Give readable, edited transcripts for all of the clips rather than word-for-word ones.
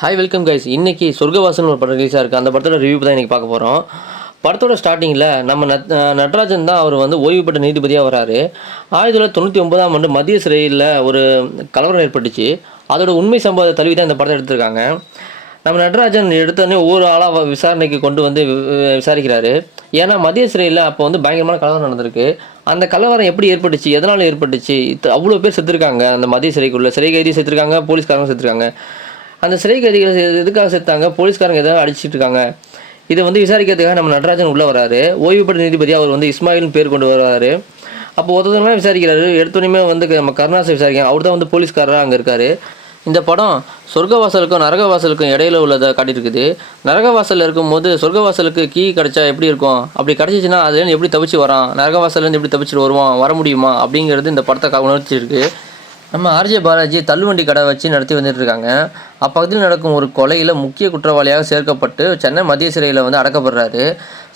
Hi welcome guys. இன்னைக்கு சொர்க்கவாசல்னு ஒரு படம் ரிலீஸாக இருக்குது. அந்த படத்தோட ரிவ்யூ தான் இன்றைக்கி பார்க்க போகிறோம். படத்தோட ஸ்டார்டிங்கில் நம்ம நடராஜன் தான் அவர் வந்து ஓய்வு பெற்ற நீதிபதியாக வராரு. 1999ஆம் ஆண்டு மத்திய சிறையில் ஒரு கலவரம் ஏற்பட்டுச்சு. அதோட உண்மை சம்பவத்தை தழுவி தான் இந்த படத்தை எடுத்திருக்காங்க. நம்ம நடராஜன் எடுத்தோடனே ஒவ்வொரு ஆளாக விசாரணைக்கு கொண்டு வந்து விசாரிக்கிறாரு. ஏன்னா மத்திய சிறையில் அப்போ வந்து பயங்கரமான கலவரம் நடந்திருக்கு. அந்த கலவரம் எப்படி ஏற்பட்டுச்சு, எதனால் ஏற்பட்டுச்சு, அவ்வளோ பேர் செத்துருக்காங்க. அந்த மத்திய சிறைக்குள்ளே சிறை கைதி செத்துருக்காங்க, போலீஸ்காரங்க செத்துருக்காங்க. அந்த சிறை கைதிகள் எதுக்காக செத்தாங்க, போலீஸ்காரங்க எதாவது அடிச்சிட்டு இருக்காங்க. இதை வந்து விசாரிக்கிறதுக்காக நம்ம நடராஜன் உள்ளே வராரு. ஓய்வு பெற்ற நீதிபதி அவர் வந்து இஸ்மாயில்னு பேர் கொண்டு வர்றாரு. அப்போ ஒருத்தவங்களாம் விசாரிக்கிறாரு. எடுத்தோடனே வந்து நம்ம கருணாஸை விசாரிக்காங்க. அவர் தான் வந்து போலீஸ்காரராக அங்கே இருக்கார். இந்த படம் சொர்க்கவாசலுக்கும் நரகவாசலுக்கும் இடையில உள்ளதை காட்டியிருக்குது. நரகவாசலில் இருக்கும்போது சொர்க்கவாசலுக்கு கீ கிடச்சா எப்படி இருக்கும், அப்படி கிடச்சிச்சின்னா அதுலேருந்து எப்படி தப்பிச்சு வரான், நரகவாசலேருந்து எப்படி தப்பிச்சுட்டு வருவான், வர முடியுமா அப்படிங்கிறது இந்த படத்தை உணர்ச்சிருக்கு. நம்ம ஆர்ஜே பாலாஜி தள்ளுவண்டி கடை வச்சு நடத்தி வந்துட்டுருக்காங்க. அப்பகுதியில் நடக்கும் ஒரு கொலையில் முக்கிய குற்றவாளியாக சேர்க்கப்பட்டு சென்னை மத்திய சிறையில் வந்து அடக்கப்படுறாரு.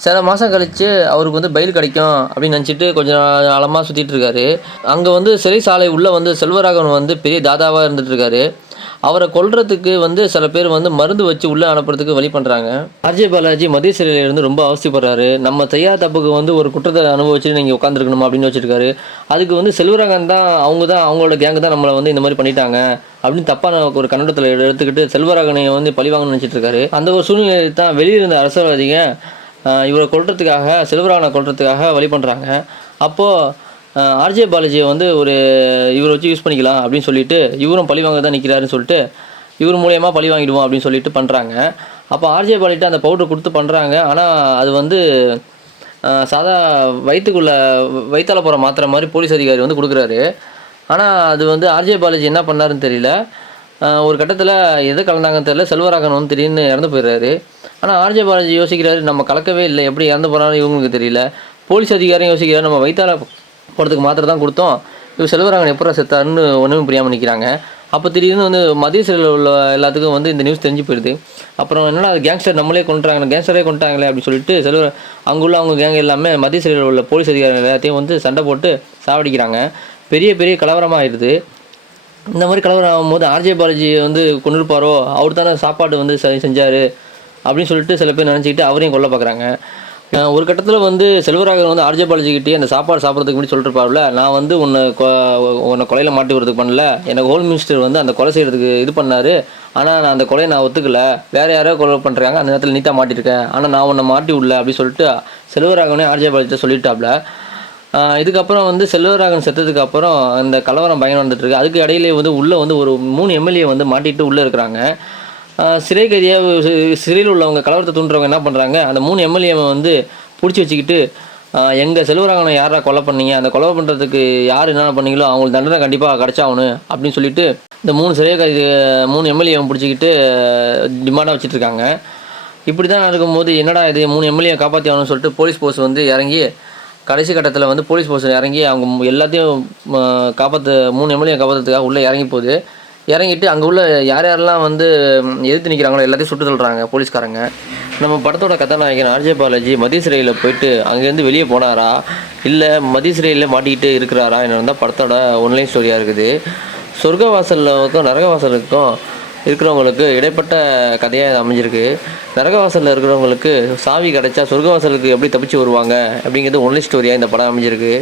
சில மாதம் கழித்து அவருக்கு வந்து பெயில் கிடைக்கும் அப்படின்னு நினச்சிட்டு கொஞ்சம் ஆழமாக சுற்றிட்டு இருக்காரு. அங்கே வந்து சிறை சாலை உள்ளே வந்து செல்வராகவன் வந்து பெரிய தாதாவாக இருந்துகிட்ருக்காரு. அவரை கொல்றதுக்கு வந்து சில பேர் வந்து மருந்து வச்சு உள்ளே அனுப்புறதுக்கு வழி பண்ணுறாங்க. ஆர்ஜே பாலாஜி மத்திய சிறையிலேருந்து ரொம்ப அவசியப்படுறாரு. நம்ம செய்யாத தப்புக்கு வந்து ஒரு குற்றத்தை அனுபவிச்சுட்டு நீங்கள் உட்காந்துருக்கணுமா அப்படின்னு வச்சுருக்காரு. அதுக்கு வந்து செல்வராகவன் தான் அவங்களோட கேங்கு தான் நம்மளை வந்து இந்த மாதிரி பண்ணிட்டாங்க அப்படின்னு தப்பான ஒரு கண்ணோட்டத்தில் எடுத்துக்கிட்டு செல்வராகவனை வந்து பழிவாங்கன்னு நினச்சிட்டு இருக்காரு. அந்த ஒரு சூழ்நிலையில் தான் வெளியே இருந்த அரசியல்வாதிங்க இவரை கொல்றதுக்காக, செல்வராகவனை கொல்றதுக்காக வழி பண்ணுறாங்க. அப்போது ஆர்ஜே பாலாஜியை வந்து இவரை வச்சு யூஸ் பண்ணிக்கலாம் அப்படின்னு சொல்லிட்டு இவரும் பழி வாங்க தான் நிற்கிறாருன்னு சொல்லிட்டு இவர் மூலயமா பழி வாங்கிடுவோம் அப்படின்னு சொல்லிட்டு பண்ணுறாங்க. அப்போ ஆர்ஜே பாலாஜிட்ட அந்த பவுடர் கொடுத்து பண்ணுறாங்க. ஆனால் அது வந்து சாதா வயிற்றால போகிற மாத்திரை மாதிரி போலீஸ் அதிகாரி வந்து கொடுக்குறாரு. ஆனால் அது வந்து ஆர்ஜே பாலாஜி என்ன பண்ணாருன்னு தெரியல. ஒரு கட்டத்தில் எது கலந்தாங்கன்னு தெரியல, செல்வராகவன் வந்து திடீர்னு இறந்து போயிடுறாரு. ஆனால் ஆர்ஜே பாலாஜி யோசிக்கிறாரு, நம்ம கலக்கவே இல்லை, எப்படி இறந்து போனாலும் இவங்களுக்கு தெரியல. போலீஸ் அதிகாரியும் யோசிக்கிறாரு, நம்ம வயிற்றால போகிறதுக்கு மாத்திரை தான் கொடுத்தோம், இவர் செல்வராகவன் எப்போ செத்தாருன்னு ஒன்றுமே புரியாமல் நிற்கிறாங்க. அப்போ திடீர்னு வந்து மத்திய சிறையில் உள்ள எல்லாத்துக்கும் வந்து இந்த நியூஸ் தெரிஞ்சு போயிடுது. அப்புறம் என்னன்னா அது கேங்ஸ்டர் நம்மளே கொண்டுறாங்க, கேங்ஸ்டரே கொண்டுட்டாங்களே அப்படின்னு சொல்லிட்டு அங்குள்ள அவங்க கேங் எல்லாமே மத்திய சிறையில் உள்ள போலீஸ் அதிகாரிகள் எல்லாத்தையும் வந்து சண்டை போட்டு சாவடிக்கிறாங்க. பெரிய பெரிய கலவரமாக ஆயிடுது. இந்த மாதிரி கலவரம் ஆகும்போது ஆர்ஜே பாலாஜி வந்து கொண்டிருப்பாரோ, அவர் தானே சாப்பாடு வந்து செஞ்சார் அப்படின்னு சொல்லிட்டு சில பேர் நினச்சிக்கிட்டு அவரையும் கொல்ல பார்க்குறாங்க. ஒரு கட்டத்தில் வந்து செல்வராகவன் வந்து ஆர்ஜே பாலாஜிக்கிட்டே அந்த சாப்பாடு சாப்பிட்றதுக்கு முன்னாடி சொல்லிட்டுருப்பாருல, நான் வந்து உன்னை கொலையில் மாட்டி விடுறதுக்கு பண்ணல, எனக்கு ஹோம் மினிஸ்டர் வந்து அந்த கொலை செய்கிறதுக்கு இது பண்ணார், ஆனால் நான் அந்த கொலையை நான் ஒத்துக்கல, வேறு யாரோ கொலை பண்ணுறாங்க, அந்த நேரத்தில் நீட்டாக மாட்டியிருக்கேன், ஆனால் நான் உன்னை மாட்டி விடல அப்படின்னு சொல்லிட்டு செல்வராகவனே ஆர்ஜே பாலாஜிட்ட சொல்லிட்டாப்ல. இதுக்கப்புறம் வந்து செல்வராகவன் செத்ததுக்கு அப்புறம் அந்த கலவரம் பயங்கரம் வந்துட்டுருக்கு. அதுக்கு இடையிலே வந்து உள்ளே வந்து ஒரு 3 எம்எல்ஏ வந்து மாட்டிட்டு உள்ளே இருக்கிறாங்க. சிறை கைதியாக சிறையில் உள்ளவங்க கலவரத்தை தூண்டுறவங்க என்ன பண்ணுறாங்க, அந்த 3 எம்எல்ஏவை வந்து பிடிச்சி வச்சுக்கிட்டு எங்கள் செல்வராகவனை யாரா கொலை பண்ணீங்க, அந்த கொலை பண்ணுறதுக்கு யார் என்னென்ன பண்ணீங்களோ அவங்களுக்கு தண்டனை கண்டிப்பாக கிடச்சாகணும் அப்படின்னு சொல்லிட்டு இந்த 3 சிறை கைதி 3 எம்எல்ஏவை பிடிச்சிக்கிட்டு டிமாண்டாக வச்சுட்ருக்காங்க. இப்படி தான் நடக்கும்போது என்னடா இது 3 எம்எல்ஏ காப்பாற்றி ஆகணும்னு சொல்லிட்டு போலீஸ் போர்ஸ் வந்து இறங்கி கடைசி கட்டத்தில் வந்து போலீஸ் போர்ஸ் இறங்கி அவங்க எல்லாத்தையும் 3 எம்எல்ஏ காப்பாற்றுறதுக்காக உள்ளே இறங்கி போகுது. இறங்கிட்டு அங்கே உள்ள யாரெல்லாம் வந்து எதிர்த்து நிற்கிறாங்களோ எல்லாத்தையும் சுட்டு தள்ளுறாங்க போலீஸ்காரங்க. நம்ம படத்தோட கதாநாயகன் ஆர்ஜே பாலாஜி மத்திய சிறையில் போயிட்டு அங்கேருந்து வெளியே போனாரா, இல்லை மத்திய சிறையில் மாட்டிக்கிட்டு இருக்கிறாரா என்னன்னு தான் படத்தோட ஒன்லைன் ஸ்டோரியாக இருக்குது. சொர்க்கவாசலுக்கும் நரகவாசலுக்கும் இருக்கிறவங்களுக்கு இடைப்பட்ட கதையாக அமைஞ்சிருக்கு. நரகவாசலில் இருக்கிறவங்களுக்கு சாவி கிடச்சா சொர்க்கவாசலுக்கு எப்படி தப்பிச்சு வருவாங்க அப்படிங்கிறது ஒன்லைன் ஸ்டோரியாக இந்த படம் அமைஞ்சிருக்கு.